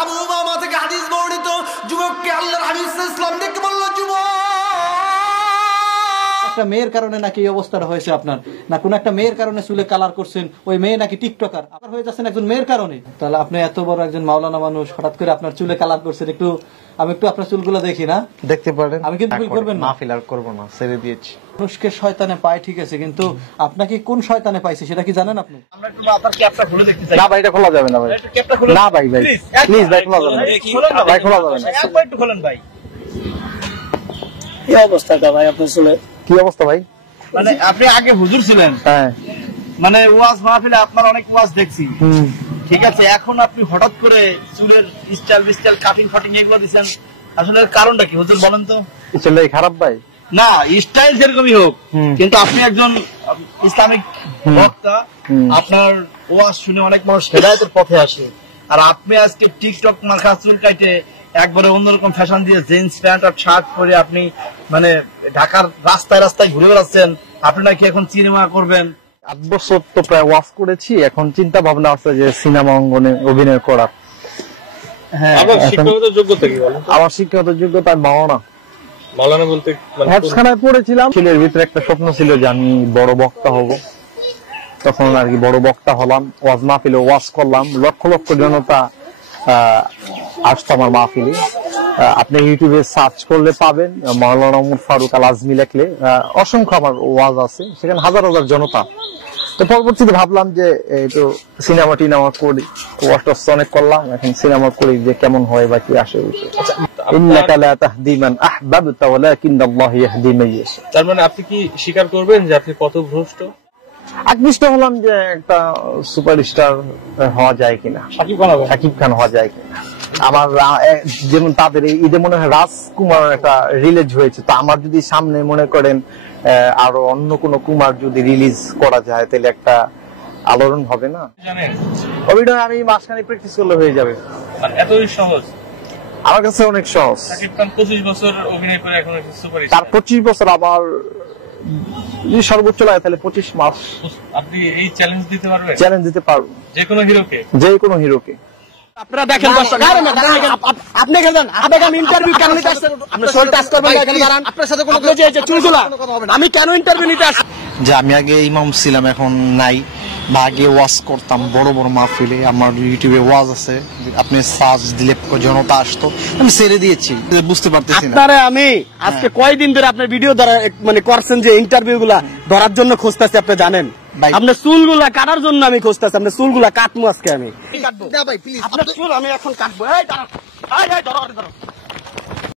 আবু উমামা থেকে হাদিস বর্ণিত, যুবককে আল্লাহর হাবিব সাল্লাল্লাহু আলাইহি ওয়াসাল্লাম ডেকে বলল, যুবক, একটা মেয়ের কারণে নাকি এই অবস্থাটা হয়েছে আপনার, না কোন একটা মেয়ের কারণে চুলে কালার করছেন, ওই মেয়ে নাকি টিকটকার, আপনার হয়ে যাচ্ছেন একজন মেয়ের কারণে। তাহলে আপনি এত বড় একজন মাওলানা মানুষ, হঠাৎ করে আপনার চুলে কালার করছেন, আমি একটু আপনার চুলগুলো দেখি না? দেখতে পারেন। আমি কিন্তু ভুল করবেন না, মাহফিল আর করব না, ছেড়ে দিয়েছি। মানুষকে শয়তানে পায় ঠিক আছে, কিন্তু আপনাকে কোন শয়তানে পাইছে সেটা কি জানেন আপনি? আমরা একটু মাথার ক্যাপটা খুলে দেখতে চাই। না ভাই, এটা খোলা যাবে না ভাই। একটু ক্যাপটা খুলে না ভাই, প্লিজ ভাই, খোলা যাবে না ভাই, খোলা যাবে না। একবার একটু খোলেন ভাই। কি অবস্থাটা ভাই আপনার চুলে? কি অবস্থা ভাই? মানে আপনি আগে হুজুর ছিলেন, হ্যাঁ, মানে ওয়াজ মাহফিলে আপনার অনেক ওয়াজ দেখছি, ঠিক আছে, এখন আপনি হঠাৎ করে চুলের স্টাইল কাটিং ফাটিং এগুলো দিচ্ছেন, আসলে কারণটা কি হুজুর বলেন তো? চুলে খারাপ ভাই? না, স্টাইল যেরকমই হোক, কিন্তু আপনি একজন ইসলামিক বক্তা, আপনার ওয়াজ শুনে অনেক মানুষ হেদায়েতের পথে আসে, আর আপনি আজকে টিকটক মার্কা চুল কাটে একবারে অন্যরকম ফ্যাশন দিয়ে জিন্স প্যান্ট আর শার্ট পরে আপনি মানে ঢাকার রাস্তায় রাস্তায় ঘুরে বেড়াচ্ছেন, আপনি নাকি এখন সিনেমা করবেন। 8 বছর তো প্রায় ওয়াজ করেছি, এখন চিন্তা ভাবনা আছে যে সিনেমা অঙ্গনে অভিনয় করার। হ্যাঁ, শিক্ষাগত যোগ্যতা কি বলেন? আমার শিক্ষাগত যোগ্যতা মাওলানা। মাওলানা বলতে হেফজখানায় পড়েছিলাম। ছেলের ভিতরে একটা স্বপ্ন ছিল যে আমি বড় বক্তা হব, তখন আর কি বড় বক্তা হলাম, ওয়াজ মাহফিলে ওয়াজ করলাম, লক্ষ লক্ষ জনতা আসতো আমার মাহফিলে। আপনি ইউটিউবে সার্চ করলে পাবেন, মাওলানা ওমর ফারুক আল আজমি লিখলে অসংখ্য আমার ওয়াজ আছে, সেখানে হাজার হাজার জনতা। তো পরবর্তীতে ভাবলাম যে একটু সিনেমা টিনেমা করি, ওয়াজ অনেক করলাম, এখন সিনেমা করি যে কেমন হয় বা কি আসে। ইন্নাকা লা তাহদি মান আহবাবতা ওয়ালাকিন্নাল্লাহু ইয়াহদি মান ইয়াশা। তার মানে আপনি কি স্বীকার করবেন যে আপনি কত ভ্রষ্ট? আকৃষ্ট হলাম যে একটা সুপারস্টার হওয়া যায় কিনা, শাকিব খান হওয়া যায় কিনা। আমার যেমন তাদের ঈদে মনে হয় রাজকুমার একটা রিলিজ হয়েছে, তো আমার যদি সামনে মনে করেন আরো অন্য কোন কুমার যদি রিলিজ করা যায়, তাহলে একটা আলোড়ন হবে না? অভিনয় আমি মাসখানেক প্র্যাকটিস করলে হয়ে যাবে। এতই সহজ? আমার কাছে অনেক সহজ। শাকিব খান 25 বছর অভিনয় করে এখন সুপারস্টার, তার 25 বছর, আবার যদি সর্বোচ্চ লাগে তাহলে 25 মাস। আপনি এই চ্যালেঞ্জ দিতে পারবেন? চ্যালেঞ্জ দিতে পারবো, যে কোনো হিরোকে? যে কোনো হিরোকে। আপনারা দেখেন দর্শক, আপনি গেলেন আবেগাম ইন্টারভিউ কেন নিতে আসছেন? আপনি সোল টাচ করবেন না, এখানে দাঁড়ান। আপনার সাথে কোনো যে চুলগুলা আমি কেন ইন্টারভিউ নিতে আসছি? যে আমি আগে ইমাম ছিলাম, এখন নাই, বা আগে ওয়াজ করতাম বড় বড় মাহফিলে, আমার ইউটিউবে ওয়াজ আছে, আপনি সার্চ দিলে জনতা আসতো, আমি ছেড়ে দিয়েছি, বুঝতে পারতেছি না। আপনারে আমি আজকে কয়দিন ধরে আপনার ভিডিও ধরা মানে করছেন যে ইন্টারভিউ গুলা ধরার জন্য খুঁজতেছি, আপনি জানেন? আপনার চুলগুলা কাটার জন্য আমি খুঁজতেছি, আপনার চুলগুলা কাটবো আজকে আমি। আপনার চুল আমি এখন কাটবো। এই ধরো, এই ধরো।